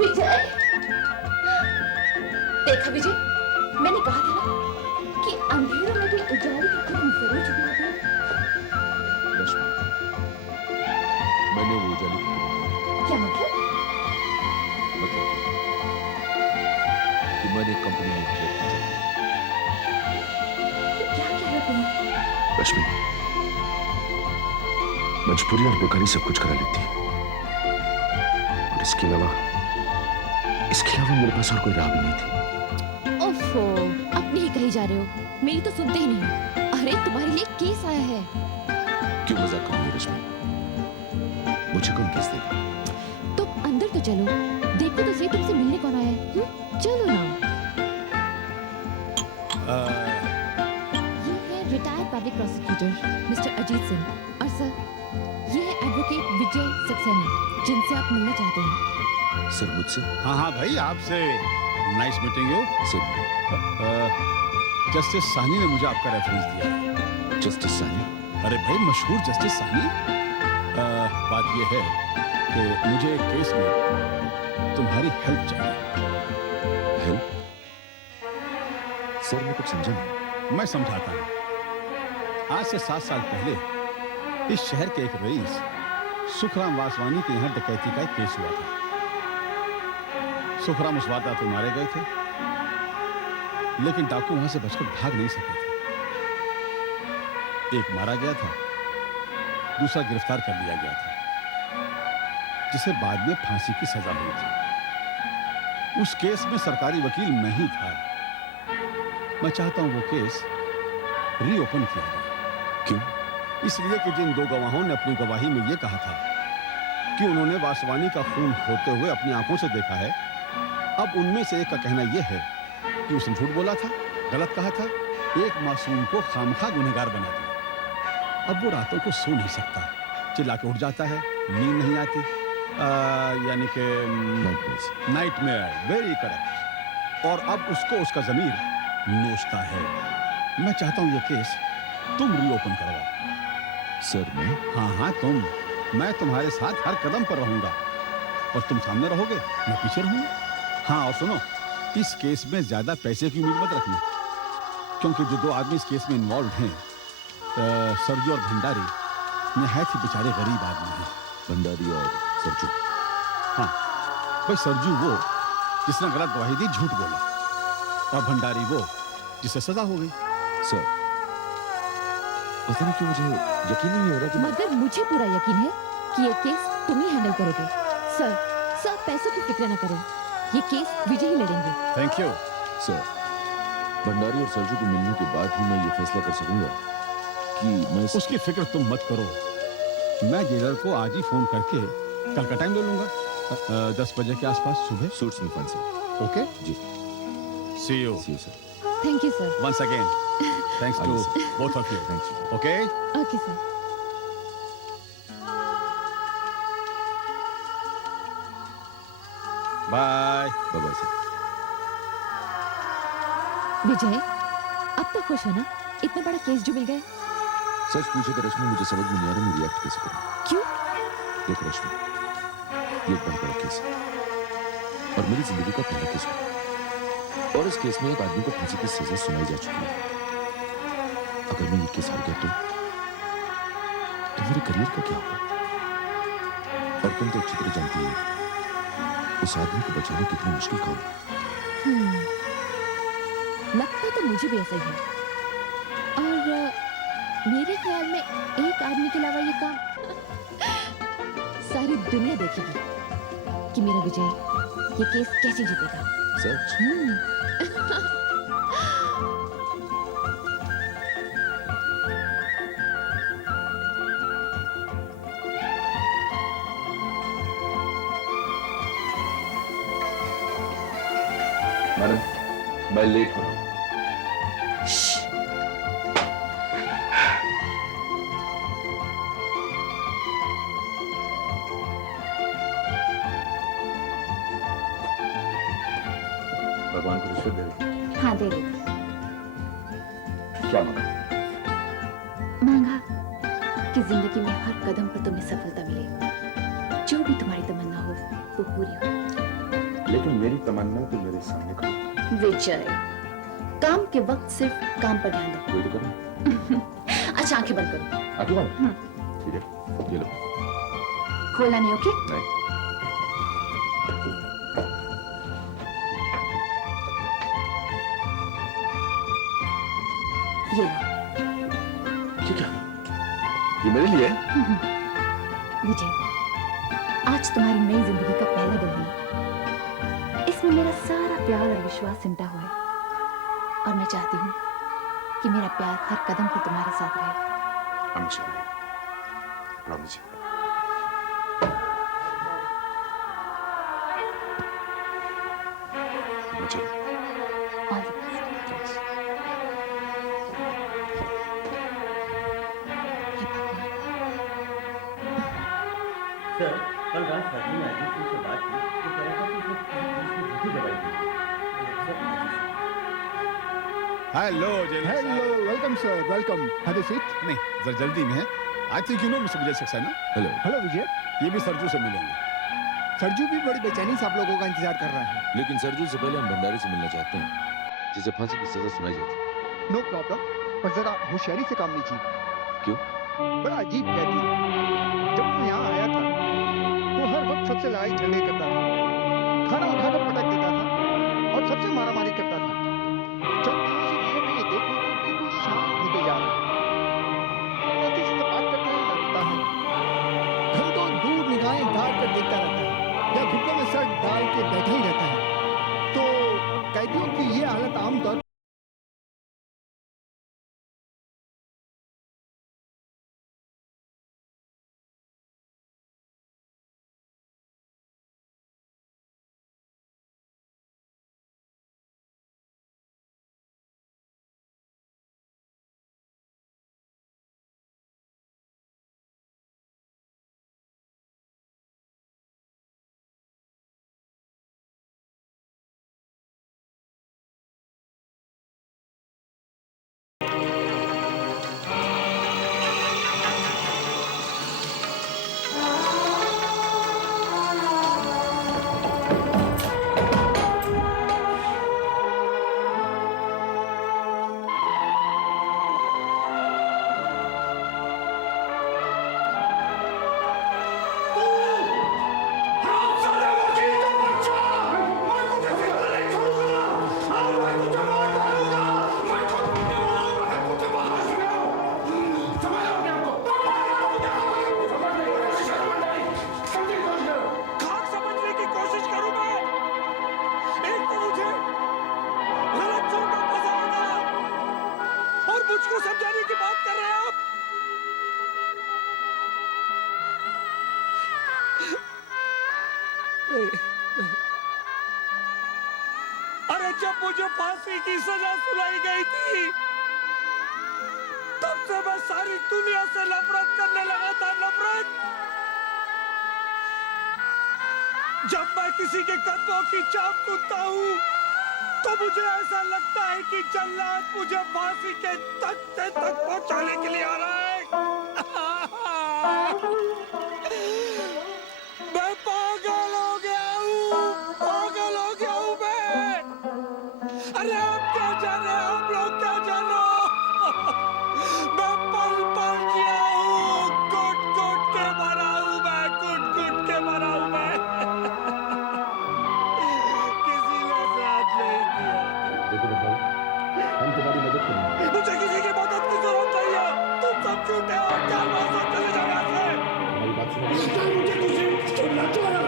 विजय, देखा विजय, मैंने कहा था ना कि अंधेरों में भी उजाले की किरण जरूर छुपाते हैं। रश्मि, मैंने वो उजाले की किरण, क्या मतलब? मतलब कि मैंने कंपनी में किया था। क्या कह रहे तुम? रश्मि, मजबूरी और बेकारी सब कुछ करा लेती है, और इसके अलावा मेरे पास और कोई राह भी नहीं थी। ओफो, अपनी ही कही जा रहे हो, मेरी तो सुनते ही नहीं। अरे तुम्हारे लिए केस आया है। क्यों मजाक कर रही है रश्मि? मुझे कौन केस देगा? तुम अंदर तो चलो, देखो तो सही तुमसे मिलने कौन आया है। चलो ना। ये है retired public prosecutor mister Ajit Singh, और सर ये है एडवोकेट विजय सक्सेना, जिनसे आप मिलना चाहते हैं। सर मुझसे? हाँ भाई, आपसे। Nice meeting you sir. Justice Sahni ने मुझे आपका रेफरेंस दिया है। जस्टिस साहनी? अरे भाई, मशहूर जस्टिस साहनी। बात यह है कि मुझे एक केस में तुम्हारी हेल्प चाहिए। हेल्प? सर मैं कुछ समझा नहीं। मैं समझाता हूँ। आज से 7 साल पहले इस शहर के एक रईस सुखराम वासवानी के यहाँ डकैती का एक केस हुआ था। सुखराम उस वारदात में मारे गए थे, लेकिन डाकू वहां से बचकर भाग नहीं सके थे। एक मारा गया था, दूसरा गिरफ्तार कर लिया गया था, जिसे बाद में फांसी की सजा हुई थी। उस केस में सरकारी वकील मैं ही था। मैं चाहता हूं वो केस रीओपन किया जाए। क्यों? इसलिए कि जिन 2 गवाहों ने अपनी गवाही में यह कहा था कि उन्होंने वासवानी का खून होते हुए अपनी आंखों से देखा है, अब उनमें से एक का कहना यह है कि उसने झूठ बोला था, गलत कहा था, एक मासूम को खामखा गुनहगार बना दिया। अब वो रातों को सो नहीं सकता, चिल्ला के उठ जाता है, नींद नहीं आती, यानी कि नाइटमेयर, वेरी करेक्ट। और अब उसको उसका ज़मीर नोचता है। मैं चाहता हूं ये केस तुम रीओपन करवाओ। सर मैं? हाँ तुम। मैं तुम्हारे साथ हर कदम पर रहूंगा, और तुम सामने रहोगे, मैं पीछे रहूंगा। हाँ, और सुनो, इस केस में ज्यादा पैसे की उम्मीद मत रखना, क्योंकि जो 2 आदमी इस केस में इन्वॉल्व हैं, सरजू और भंडारी, निहायत ही बेचारे गरीब आदमी हैं। भंडारी और सरजू? हाँ भाई, सरजू वो जिसने गलत गवाही दी, झूठ बोला, और भंडारी वो जिसे सजा हो गई। सर पता नहीं क्यों मुझे यकीन नहीं हो रहा कि मगर मुझे पूरा यकीन है कि ये केस तुम ही हैंडल करोगे। सर पैसों की फिक्र न करो, ये केस विजय ही लड़ेंगे। Thank you. सर, भंडारी और सरजू को मिलने के बाद ही मैं ये फैसला कर सकूंगा कि मैं उसकी फिक्र तुम मत करो। मैं जेलर को आज ही फोन करके कल का टाइम ले लूंगा, 10 बजे के आसपास सुबह। सूट्स में फैंसी। ओके जी। See you sir. Thank you sir. Once again thanks to both of you. Thank you. Okay okay sir. Bye. Bye bye sir. Vijay, अब तो खुश हो ना, इतना बड़ा केस जो मिल गया। सच पूछे तो रश्मि, मुझे समझ में नहीं आ रहा मैं रिएक्ट कैसे करूं। क्यों? देख रश्मि, ये एक बहुत बड़ा केस है, और मेरी जिंदगी का पहला केस है, और इस केस में एक आदमी को फांसी की सजा सुनाई जा चुकी है। अगर मैं ये केस हार गया तो मेरे करियर का क्या होगा? और तुम तो अच्छी तरह जानती है उस आदमी को बचाना कितना मुश्किल काम है। लगता तो मुझे भी ऐसा ही है, और मेरे ख्याल में एक आदमी के अलावा ये काम सारी दुनिया देखेगी कि मेरा विजय ये केस कैसे जीतेगा। सच? मैडम, मैं लेट हो रहा हूं। भगवान को रिश्वत दे दो। हाँ दे दे। क्या मांगा? मांगा कि जिंदगी में हर कदम पर तुम्हें सफलता मिले, जो भी तुम्हारी तमन्ना हो वो पूरी हो। लेकिन मेरी तमन्ना तो मेरे सामने खड़ी है। विजय, काम के वक्त सिर्फ काम पर ध्यान दो। कोई तो करो। अच्छा, आंखें बंद करो। आगे बढ़ो। ठीक है, ये लो। खोलना नहीं, ओके? नहीं। ये लो। ठीक है, ये मेरे लिए है। विजय, आज तुम्हारी नई जिंदगी का पहला दिन है। इसमें मेरा सारा प्यार और विश्वास सिमटा हुआ है और मैं चाहती हूँ कि मेरा प्यार हर कदम पर तुम्हारे साथ रहे। हमेशा रहे। प्रॉमिस। चलो। All the best. हे भगवान। सर, कल रात फैमिली ने अजीत सिंह से बात की तो कह रहा था कि उसने झूठी दवाई दी। Hello jailer hello, welcome sir, welcome. Have a seat. नहीं, जरा जल्दी में है। I think you know mister Vijay Saxena. Hello. Hello Vijay. ये भी सरजू से मिलेंगे। सरजू भी बड़ी बेचैनी से आप लोगों का इंतजार कर रहा है। लेकिन सरजू से पहले हम भंडारी से मिलना चाहते हैं, जिसे फांसी की सजा सुनाई जाती। नो प्रॉब्लम, पर जरा होशियारी से काम लीजिए। क्यों? बड़ा अजीब कैदी है। जब वो यहाँ आया था तो हर वक्त सबसे लड़ाई झगड़े करता था, खाना उठाकर पटक देता था और सबसे मारामारी करता था। चंद दिनों से विजय मैं ये देख रहा हूँ कि बिल्कुल शांत होते जा रहा है। ना किसी से बात करता है, ना रोता है। घंटों दूर निगाहें गाड़ कर देखता रहता है या घुटनों में सर डाल के बैठा ही रहता है। तो कैदियों की ये हालत आमतौर अरे जब मुझे फांसी की सजा सुनाई गई थी तब से मैं सारी दुनिया से नफरत करने लगा था। नफरत। जब मैं किसी के कदमों की चाप सुनता हूँ तो मुझे ऐसा लगता है कि जल्लाद मुझे फांसी के तख्ते तक पहुंचाने के लिए आ रहा है। मैं पागल हो गया हूँ, पागल हो गया हूँ मैं। अरे आप क्या जाने, आप लोग क्या जानो। मैं पल पल जिया हूँ, घुट घुट के मरा हूँ मैं, घुट घुट के मरा हूँ मैं। किसी ने साथ नहीं दिया। देखो बताओ, हम तुम्हारी मदद करेंगे। मुझे किसी की मदद की जरूरत नहीं है। तुम सब झूठे हो, जानवर से चले जाओ यहाँ से। हमारी बात सुनो। मुझे कुछ सुनना चाहिए।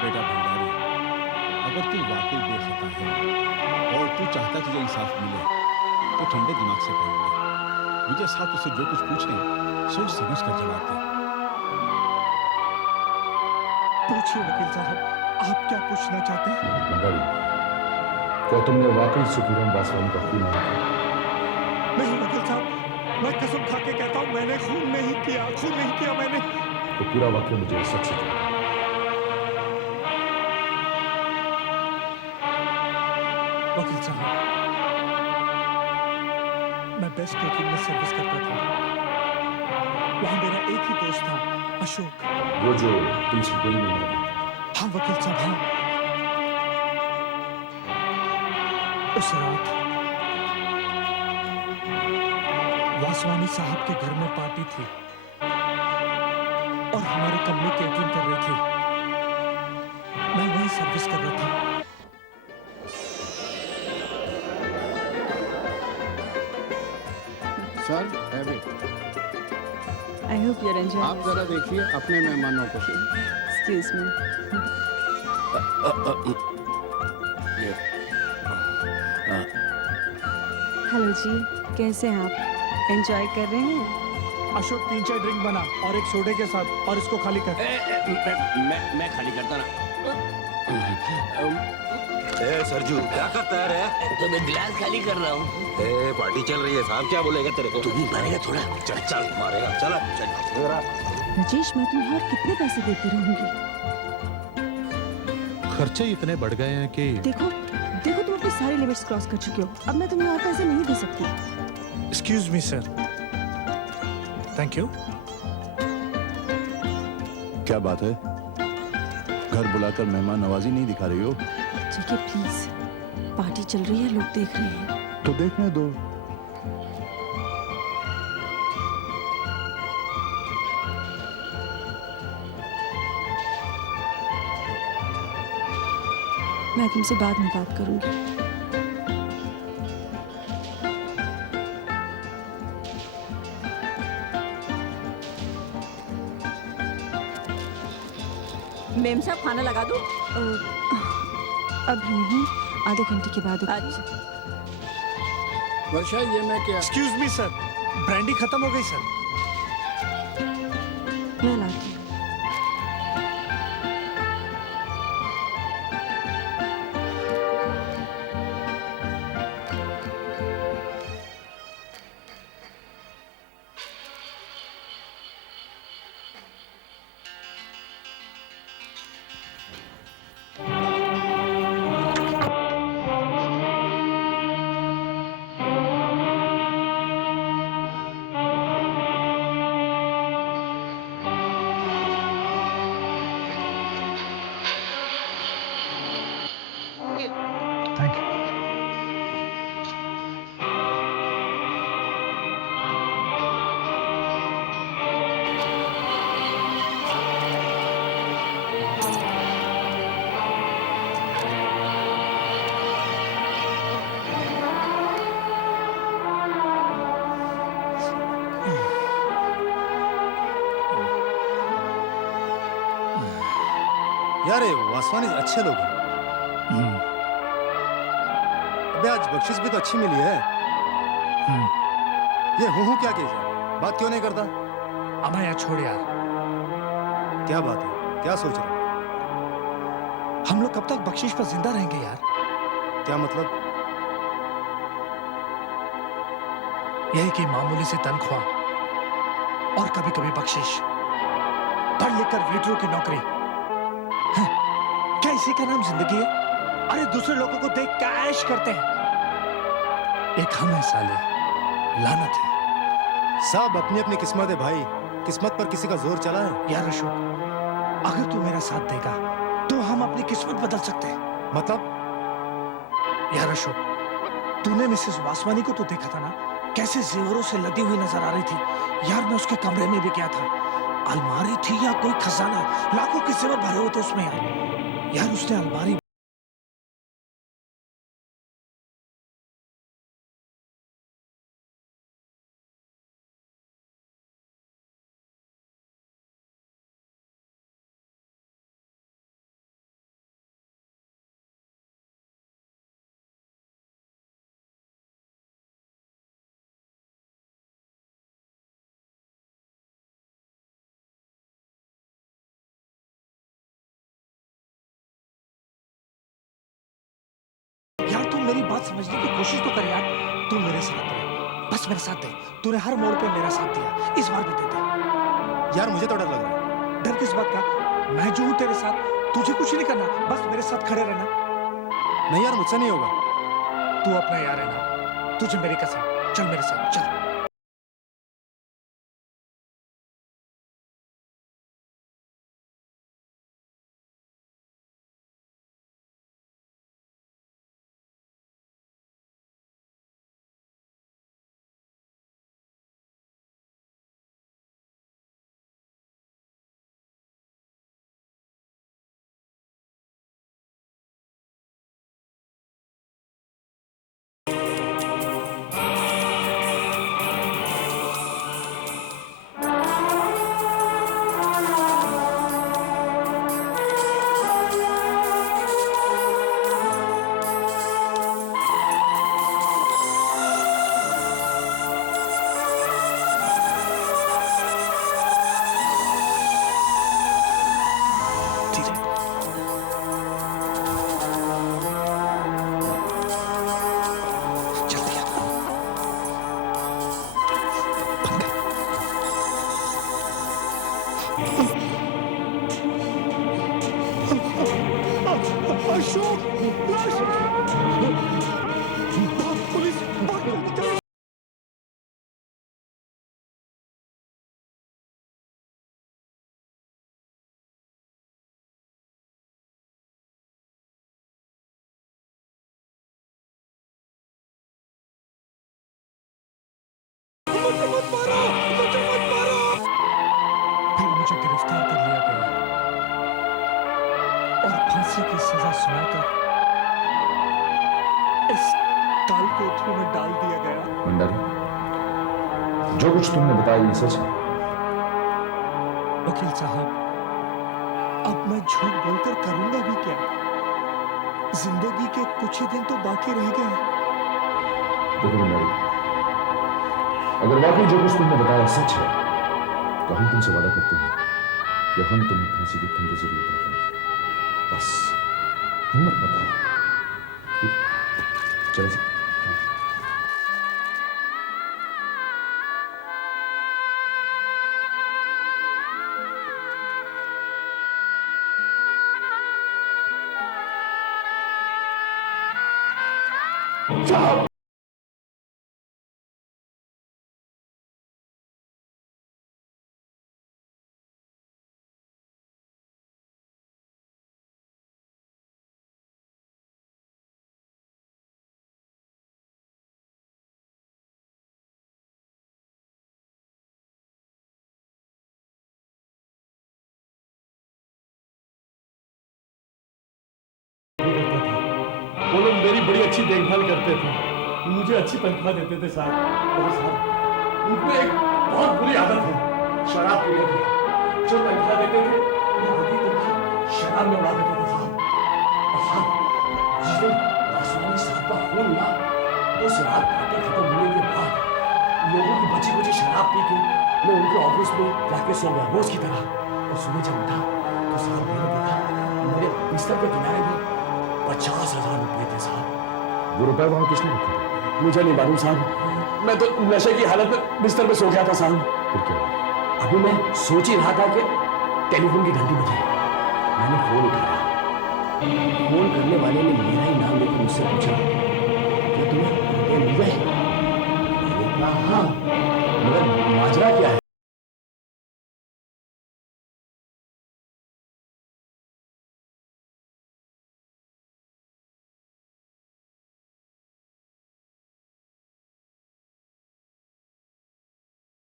बेटा भंडारी, अगर तू वाकई बेखता है और तू चाहता तुझे इंसाफ मिले तो ठंडे दिमाग से काम ले। विजय साहब तुझसे जो कुछ पूछे सोच समझ कर जवाब दे। पूछिए वकील साहब, आप क्या पूछना चाहते हैं? भंडारी, क्या तुमने वाकई सुखीराम वासवानी का खून नहीं किया? नहीं वकील साहब, मैं कसम खा के कहता हूँ मैंने खून नहीं किया मैंने। तो पूरा वाक्य मुझे सच से जोड़ो। वकील साहब, मैं बेस्ट कैंटीन में सर्विस करता था। वहां मेरा एक ही दोस्त था, अशोक। वो जो तुमसे गोली में मारा। हाँ वकील साहब, हाँ। उस रात वासवानी साहब के घर में पार्टी थी और हमारी कंपनी कैटरिंग कर रही थी। मैं वहीं सर्विस कर रहा था। Sir, have it. I hope you're enjoying आप जरा देखिए अपने मेहमानों को। Excuse me. हेलो जी, कैसे हैं आप? एंजॉय कर रहे हैं? अशोक 3-4 ड्रिंक बना और एक सोडे के साथ और इसको खाली कर। मैं खाली करता ना। ए सरजू क्या करता है रे? तो मैं गिलास खाली कर रहा हूँ। ए पार्टी चल रही है, साहब क्या बोलेगा तेरे को? तू भी मारेगा थोड़ा। चल चल मारेगा, चल चल। राजेश, मैं तुम्हें और कितने पैसे देती रहूंगी? खर्चे इतने बढ़ गए हैं कि देखो देखो, तुम अपनी सारी लिमिट्स क्रॉस कर चुके हो। अब मैं तुम्हें और पैसे नहीं दे सकती। Excuse me sir. Thank you. क्या बात है? घर बुलाकर मेहमान नवाजी नहीं दिखा रही हो? ठीक है, प्लीज। पार्टी चल रही है, लोग देख रहे हैं। तो देखने दो। मैं तुमसे बाद में बात करूंगी। मेम साहब, खाना लगा दूं? अभी नहीं, आधे घंटे के बाद। अच्छा। वर्षा, ये मैं क्या? एक्सक्यूज मी सर, ब्रांडी खत्म हो गई सर। मैं लाती हूँ। यार ये वासवानी अच्छे लोग हैं। अबे आज बख्शिश भी तो अच्छी मिली है। ये हूँ क्या कीजिए, बात क्यों नहीं करता? अब यार छोड़ यार। क्या बात है, क्या सोच रहे हो? हम लोग कब तक बख्शिश पर जिंदा रहेंगे यार? क्या मतलब? यही कि मामूली सी तनख्वाह और कभी कभी बख्शिश, पढ़ लिख कर वेटरों की नौकरी। क्या इसी का नाम जिंदगी है? अरे दूसरे लोगों को देख क्या ऐश करते हैं, एक हम है साले, लानत है। सब अपनी अपनी किस्मत है भाई, किस्मत पर किसी का जोर चला है? यार अशोक, अगर तू मेरा साथ देगा तो हम अपनी किस्मत बदल सकते हैं। मतलब? यार अशोक, तूने मिसेस वासवानी को तो देखा था ना, कैसे जेवरों से लदी हुई नजर आ रही थी। यार मैं उसके कमरे में भी गया था, अलमारी थी या कोई खजाना, लाखों के जेवर भरे होते उसमें। यार उसने अलमारी यार तू मेरी बात समझने की कोशिश तो कर यार। तू मेरे साथ रह, बस मेरे साथ दे। तूने हर मोड़ पे मेरा साथ दिया, इस बार भी दे दे। यार मुझे तो डर लग रहा है। डर किस बात का? मैं जो हूं तेरे साथ, तुझे कुछ नहीं करना, बस मेरे साथ खड़े रहना। नहीं यार, मुझसे नहीं होगा। तू अपना यार है ना, तुझे मेरी कसम, चल मेरे साथ चल। अशोक, लाश! पुलिस, भाग! मुझे मत मारो! मुझे मत मारो! फिर मुझे गिरफ्तार कर लिया गया और फांसी की सजा सुनाकर इस काल कोठरी में डाल दिया गया। भंडारी, जो कुछ तुमने बताया ये सच है? वकील साहब, अब मैं झूठ बोलकर करूंगा भी क्या? जिंदगी के कुछ ही दिन तो बाकी रह गए। देखो भंडारी, अगर वाकई जो कुछ तुमने बताया सच है तो हम तुमसे वादा करते हैं कि हम तुम्हें फांसी के फंदे जरूर उतारेंगे। बस हिम्मत मत हारो। चलो जी। साहब, वो लोग मेरी बड़ी अच्छी देखभाल करते थे, मुझे अच्छी तनख्वाह देते थे साहब। और साहब, उनमें एक बहुत बुरी आदत है, शराब पीने की। जो तनख्वाह देते थे वो आधी तनख्वाह शराब में उड़ा देते थे साहब। और साहब, जिस दिन वासवानी साहब का खून हुआ, वो शराब पार्टी खत्म होने के बाद लोगों की बची कुची शराब पी के मैं उनके ऑफिस में जाके सो गया रोज की तरह। और सुबह जब उठा तो साहब मैंने देखा मेरे बिस्तर के किनारे भी 50,000 रुपये थे साहब। वो रुपए वहां किसने रखे थे? मुझे नहीं मालूम साहब, मैं तो नशे की हालत में बिस्तर में सो गया था साहब। फिर क्या? अभी मैं सोच ही रहा था कि टेलीफोन की घंटी बजी। मैंने फोन उठाया। फोन करने वाले ने मेरा ही नाम लेकर मुझसे पूछा, क्या तुम्हें रुपये मिल गए? मैंने कहा हाँ, मगर माजरा क्या है?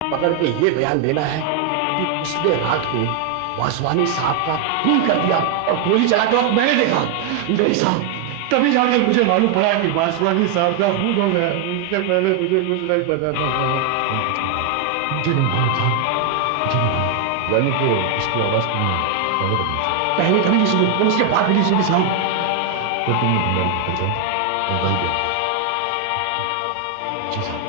पकड़ के ये बयान देना है कि उसने रात को वासवानी साहब का खून कर दिया और गोली चलाते वक्त मैंने देखा। नहीं साहब, तभी जाके मुझे मालूम पड़ा कि वासवानी साहब का खून हो गया। उससे पहले मुझे कुछ नहीं पता था। मुझे नहीं मालूम साहब, मुझे नहीं मालूम। यानी कि उसकी आवाज तुमने पहले कभी नहीं सुनी और उसके बाद भी नहीं सुनी साहब। तो तुमने भंडारी को पहचाना और वही गया? जी साहब।